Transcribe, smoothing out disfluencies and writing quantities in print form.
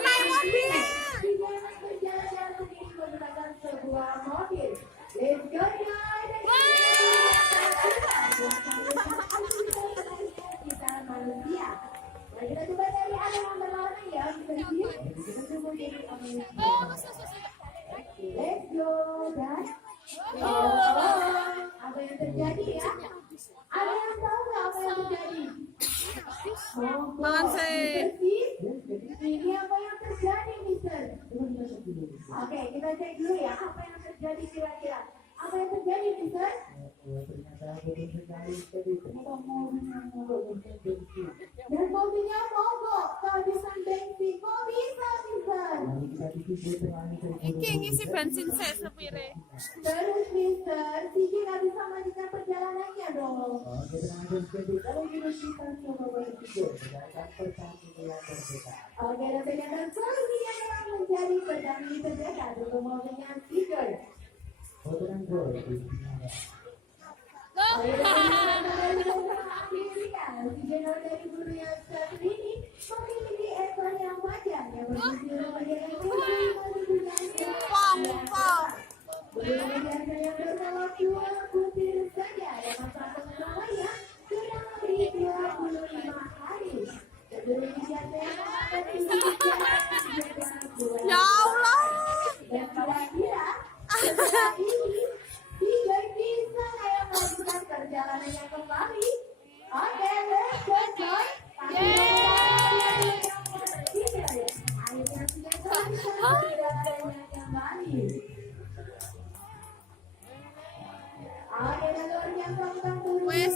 naik mobil. Kita coba dari arah yang berlawanan ya. Let's go, guys. Apa yang terjadi ya? Ada yang tahu nggak apa yang terjadi? Makan sih. Ini apa yang terjadi, Mister? Oke, kita cek dulu ya. Apa yang terjadi kira-kira? Apa yang terjadi, Mister? Dan mobilnya mogok, kehabisan bensin. Kok bisa, Mister? Iki ngisi bensin saya sepire. Terus, Mister, Sigi nggak bisa melanjutkan perjalanannya dong. Oke, dan ternyata solusinya memang menjadi pendamping terdekat untuk mobilnya Tiger. General dari guru yang satu ini memiliki ekor yang panjang yang berfungsi sebagai yang bersama 2 butir saja dan masa pengembangannya sudah memberi 25 hari. Sebelum dijatuhkan Ya Allah. dan kira-kira setelah ini Tiger bisa kayak melakukan perjalanannya kembali. Oke, let's go, Joy. Akhirnya sudah selesai perjalanannya kembali. Oke, dan luar biasa bukan turun.